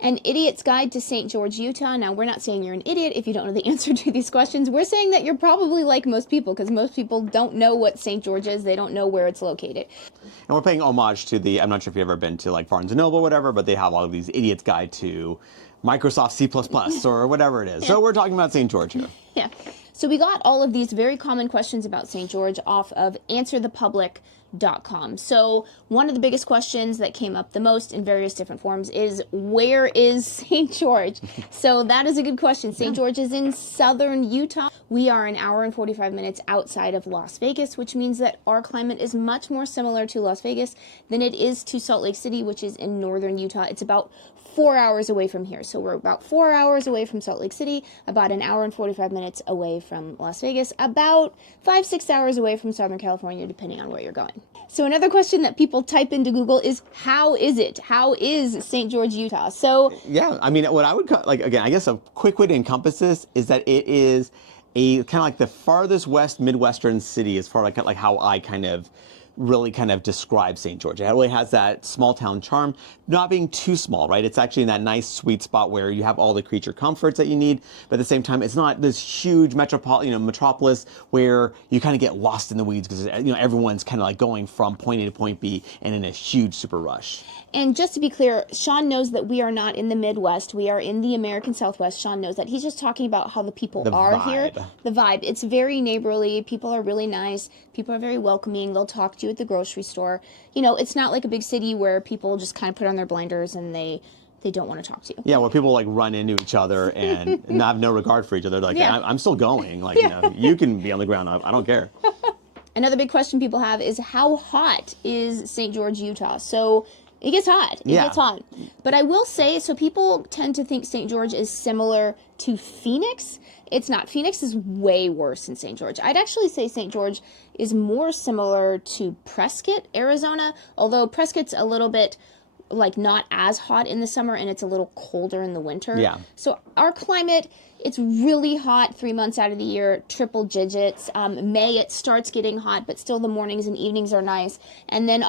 An Idiot's Guide to St. George, Utah. Now, we're not saying you're an idiot if you don't know the answer to these questions. We're saying that you're probably like most people, because most people don't know what St. George is. They don't know where it's located. And we're paying homage to the, I'm not sure if you've ever been to like Barnes & Noble or whatever, but they have all of these Idiot's Guide to Microsoft C++ or whatever it is. So we're talking about St. George here. Yeah. So we got all of these very common questions about St. George off of answerthepublic.com. So one of the biggest questions that came up the most in various different forms is, where is St. George? So that is a good question. St. George is in southern Utah. We are an hour and 45 minutes outside of Las Vegas, which means that our climate is much more similar to Las Vegas than it is to Salt Lake City, which is in northern Utah. It's about 4 hours away from here. So we're about 4 hours away from Salt Lake City, about an hour and 45 minutes away from Las Vegas, about 5-6 hours away from Southern California, depending on where you're going. So another question that people type into Google is, how is it? How is St. George, Utah? So yeah, I mean, what I would like, again, I guess a quick way to encompass this is that it is a kind of like the farthest west Midwestern city as far like how I really describe St. George. It really has that small town charm, not being too small, right? It's actually in that nice sweet spot where you have all the creature comforts that you need, but at the same time, it's not this huge metropolis where you kind of get lost in the weeds because everyone's kind of like going from point A to point B and in a huge super rush. And just to be clear, Sean knows that we are not in the Midwest. We are in the American Southwest. Sean knows that. He's just talking about how the people are here. The vibe. It's very neighborly. People are really nice. People are very welcoming. They'll talk to you at the grocery store. It's not like a big city where people just kind of put on their blinders and they don't want to talk to you. Yeah, where people like run into each other and have no regard for each other. They're like, yeah. I'm still going. Like, you can be on the ground. I don't care. Another big question people have is, how hot is St. George, Utah? So it gets hot. It gets hot. But I will say, so people tend to think St. George is similar to Phoenix. It's not. Phoenix is way worse than St. George. I'd actually say St. George is more similar to Prescott, Arizona, although Prescott's a little bit like not as hot in the summer and it's a little colder in the winter. Yeah. So our climate, it's really hot 3 months out of the year, triple digits. May, it starts getting hot, but still the mornings and evenings are nice. And then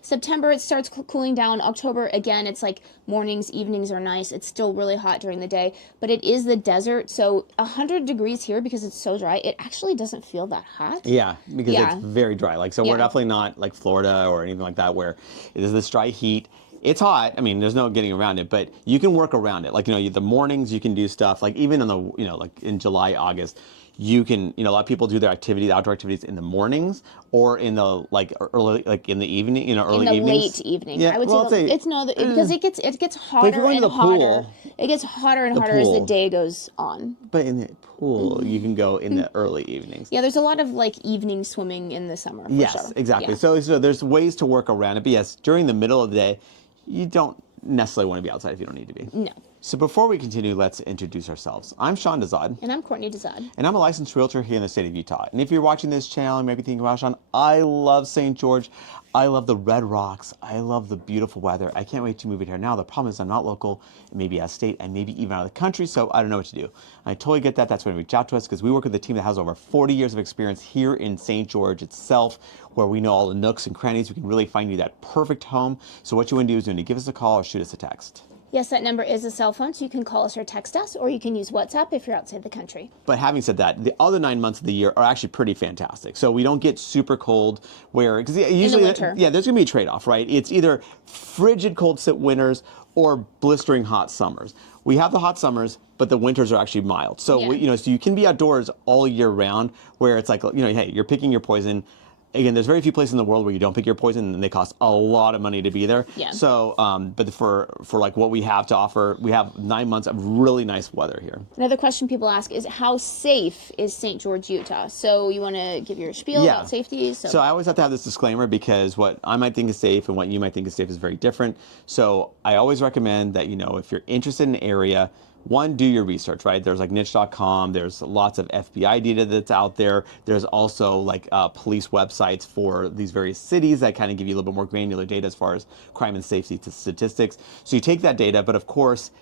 September, it starts cooling down. October, again, it's like mornings, evenings are nice. It's still really hot during the day, but it is the desert. So 100 degrees here, because it's so dry, it actually doesn't feel that hot. Yeah, because it's very dry. We're definitely not like Florida or anything like that where it is this dry heat. It's hot. I mean, there's no getting around it, but you can work around it. Like, the mornings you can do stuff. Like even in the, like in July, August, you can, a lot of people do their outdoor activities in the mornings or in the early, like in the evening, early evenings. In the late evening. Yeah, I would say because it gets hotter and hotter. It gets hotter and hotter as the day goes on. But in the pool, you can go in the early evenings. Yeah, there's a lot of like evening swimming in the summer. Yes, sure. exactly. Yeah. So there's ways to work around it. But yes, during the middle of the day, you don't necessarily want to be outside if you don't need to be. No. So before we continue, let's introduce ourselves. I'm Sean Dezad. And I'm Courtney Dezad. And I'm a licensed realtor here in the state of Utah. And if you're watching this channel and maybe thinking, wow, Sean, I love St. George. I love the red rocks. I love the beautiful weather. I can't wait to move it here. Now, the problem is I'm not local, maybe out of state, and maybe even out of the country, so I don't know what to do. I totally get that. That's when you reach out to us, because we work with a team that has over 40 years of experience here in St. George itself, where we know all the nooks and crannies. We can really find you that perfect home. So what you want to do is you want to give us a call or shoot us a text. Yes, that number is a cell phone, so you can call us or text us, or you can use WhatsApp if you're outside the country. But having said that, the other 9 months of the year are actually pretty fantastic. So we don't get super cold because usually, in the winter. Yeah, there's going to be a trade-off, right? It's either frigid cold winters or blistering hot summers. We have the hot summers, but the winters are actually mild. So, so you can be outdoors all year round, where it's like, hey, you're picking your poison. Again, there's very few places in the world where you don't pick your poison, and they cost a lot of money to be there. Yeah. So, but for like what we have to offer, we have 9 months of really nice weather here. Another question people ask is, how safe is St. George, Utah? So you want to give your spiel about safety? So I always have to have this disclaimer, because what I might think is safe and what you might think is safe is very different. So I always recommend that, if you're interested in an area, one, do your research, right? There's like niche.com, there's lots of FBI data that's out there. There's also like police websites for these various cities that kind of give you a little bit more granular data as far as crime and safety statistics. So you take that data, but of course,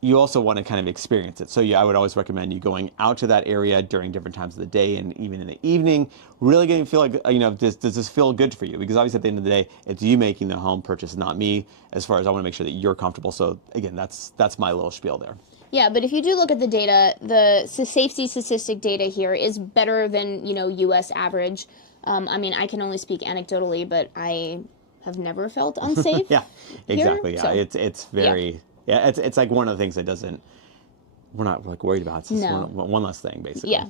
you also want to kind of experience it. So yeah, I would always recommend you going out to that area during different times of the day and even in the evening, really getting to feel like, does this feel good for you? Because obviously at the end of the day, it's you making the home purchase, not me, as far as I want to make sure that you're comfortable. So again, that's my little spiel there. Yeah, but if you do look at the data, the safety statistic data here is better than, U.S. average. I mean, I can only speak anecdotally, but I have never felt unsafe. Yeah, exactly. Here, Yeah, so. it's very, yeah, it's like one of the things that we're not like worried about. It's just one less thing, basically. Yeah.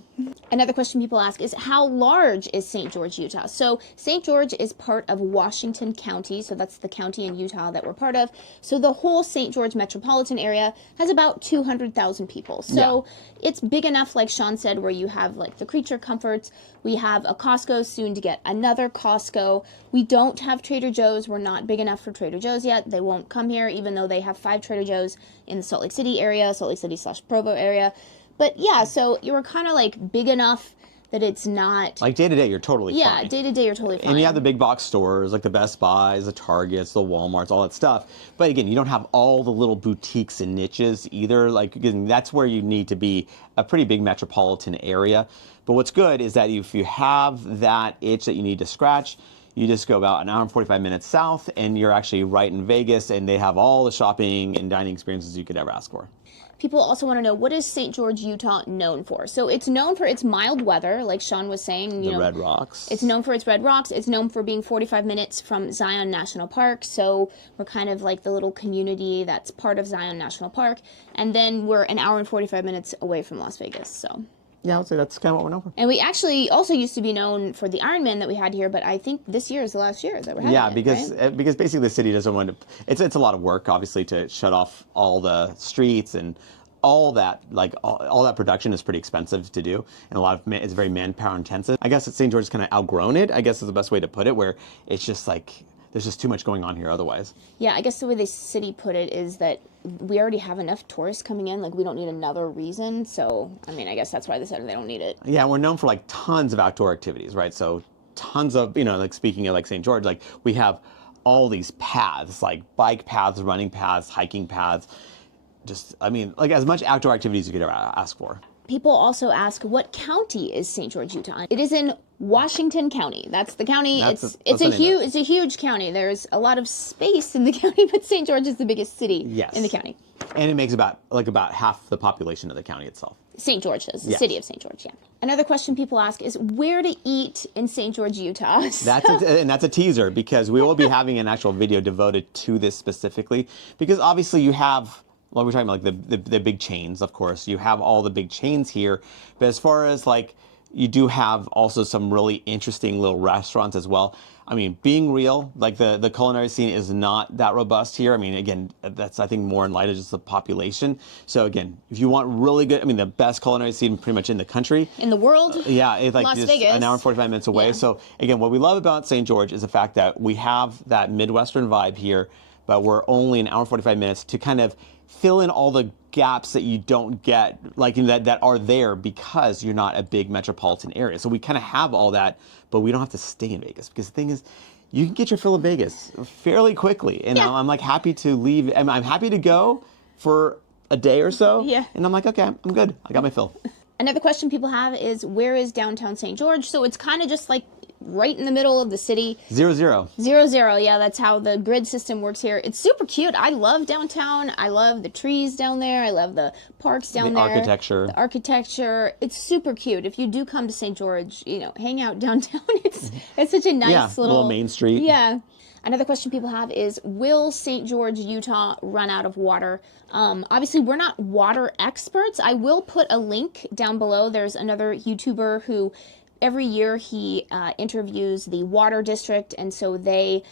Another question people ask is, how large is St. George, Utah? So St. George is part of Washington County, so that's the county in Utah that we're part of. So the whole St. George metropolitan area has about 200,000 people. So it's big enough, like Sean said, where you have like the creature comforts. We have a Costco, soon to get another Costco. We don't have Trader Joe's. We're not big enough for Trader Joe's yet. They won't come here, even though they have 5 Trader Joe's in the Salt Lake City area, Salt Lake City/Provo area. But yeah, so you were kind of like big enough that it's not... Like day to day, you're totally fine. Yeah, day to day, you're totally fine. And you have the big box stores, like the Best Buys, the Targets, the Walmarts, all that stuff. But again, you don't have all the little boutiques and niches either. Like, again, that's where you need to be a pretty big metropolitan area. But what's good is that if you have that itch that you need to scratch, you just go about an hour and 45 minutes south, and you're actually right in Vegas, and they have all the shopping and dining experiences you could ever ask for. People also want to know, what is St. George, Utah known for? So it's known for its mild weather, like Sean was saying. The Red Rocks. It's known for its red rocks. It's known for being 45 minutes from Zion National Park. So we're kind of like the little community that's part of Zion National Park. And then we're an hour and 45 minutes away from Las Vegas, so... Yeah, I would say that's kind of what we're known for. And we actually also used to be known for the Ironman that we had here, but I think this year is the last year that we're having it, because basically the city doesn't want to... It's a lot of work, obviously, to shut off all the streets and all that, like all that production is pretty expensive to do, and it's very manpower intensive. I guess St. George's kind of outgrown it, I guess is the best way to put it, where it's just like... There's just too much going on here otherwise. Yeah, I guess the way the city put it is that we already have enough tourists coming in. Like, we don't need another reason. So, I mean, I guess that's why they said they don't need it. Yeah, we're known for, like, tons of outdoor activities, right? So tons of, like, speaking of, like, St. George, like, we have all these paths, like bike paths, running paths, hiking paths. Just, I mean, like, as much outdoor activities you could ever ask for. People also ask, what county is St. George, Utah? It is in Washington County. That's the county. It's a huge county. There's a lot of space in the county, but St. George is the biggest city in the county. And it makes about half the population of the county itself. St. George is the city of St. George, yeah. Another question people ask is where to eat in St. George, Utah. And that's a teaser, because we will be having an actual video devoted to this specifically, because obviously you have... Well, we're talking about like the big chains, of course. You have all the big chains here, but as far as like, you do have also some really interesting little restaurants as well. I mean, being real, like the culinary scene is not that robust here. I mean, again, that's I think more in light of just the population. So again, if you want really good, I mean, the best culinary scene pretty much in the country. In the world? Yeah, it's like Las just Vegas. an hour and 45 minutes away. Yeah. So again, what we love about St. George is the fact that we have that Midwestern vibe here, but we're only an hour and 45 minutes to kind of fill in all the gaps that you don't get, like that are there because you're not a big metropolitan area. So we kind of have all that, but we don't have to stay in Vegas, because the thing is, you can get your fill of Vegas fairly quickly. And I'm like happy to leave. I'm happy to go for a day or so. Yeah. And I'm like, okay, I'm good. I got my fill. Another question people have is, where is downtown St. George? So it's kind of just like right in the middle of the city. 0-0. 0-0, yeah, that's how the grid system works here. It's super cute. I love downtown. I love the trees down there. I love the parks down there. The architecture. It's super cute. If you do come to St. George, hang out downtown. It's such a nice little main street. Yeah. Another question people have is, will St. George, Utah run out of water? Obviously, we're not water experts. I will put a link down below. There's another YouTuber who every year he interviews the water district, and so they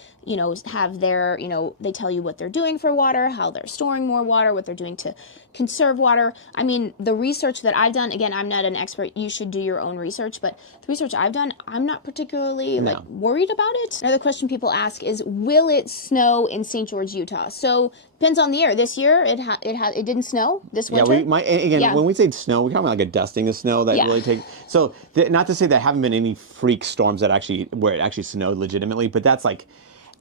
have their, they tell you what they're doing for water, how they're storing more water, what they're doing to conserve water. I mean, the research that I've done, again, I'm not an expert, you should do your own research, but the research I've done, I'm not particularly worried about it. Another question people ask is, will it snow in St. George, Utah? So depends on the year. This year it didn't snow this winter. When we say snow, we're talking about like a dusting of snow that really takes. So not to say there haven't been any freak storms where it actually snowed legitimately, but that's like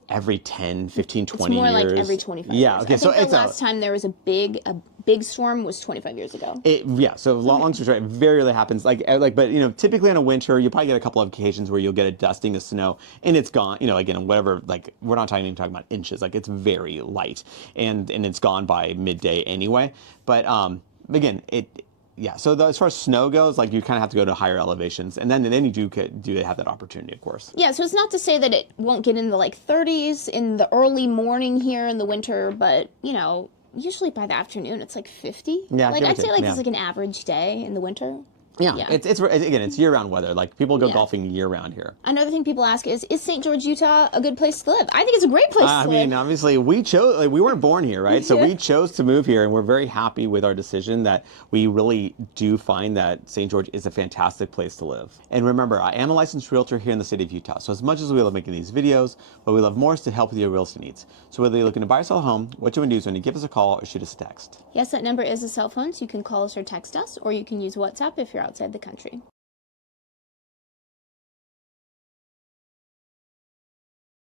every 10, 15, 20 years. It's more like every 25 years. Yeah, okay, I think the last time there was a big storm was 25 years ago. Yeah, so long story short, it very rarely happens. But typically in a winter, you probably get a couple of occasions where you'll get a dusting of snow, and it's gone. Again, whatever. Like we're not even talking about inches. Like it's very light, and it's gone by midday anyway. But again, yeah. So as far as snow goes, like you kind of have to go to higher elevations, and then you do have that opportunity, of course. Yeah, so it's not to say that it won't get into like 30s in the early morning here in the winter, but usually by the afternoon it's like 50. Yeah, like I'd say like yeah. it's like an average day in the winter. Yeah, it's year-round weather. Like people go golfing year-round here. Another thing people ask is St. George, Utah a good place to live? I think it's a great place to live. I mean, obviously we chose, we weren't born here, right? So we chose to move here, and we're very happy with our decision that we really do find that St. George is a fantastic place to live. And remember, I am a licensed realtor here in the state of Utah. So as much as we love making these videos, what we love more is to help with your real estate needs. So whether you're looking to buy or sell a home, what you want to do is when you give us a call or shoot us a text. Yes, that number is a cell phone, so you can call us or text us, or you can use WhatsApp if you're outside the country.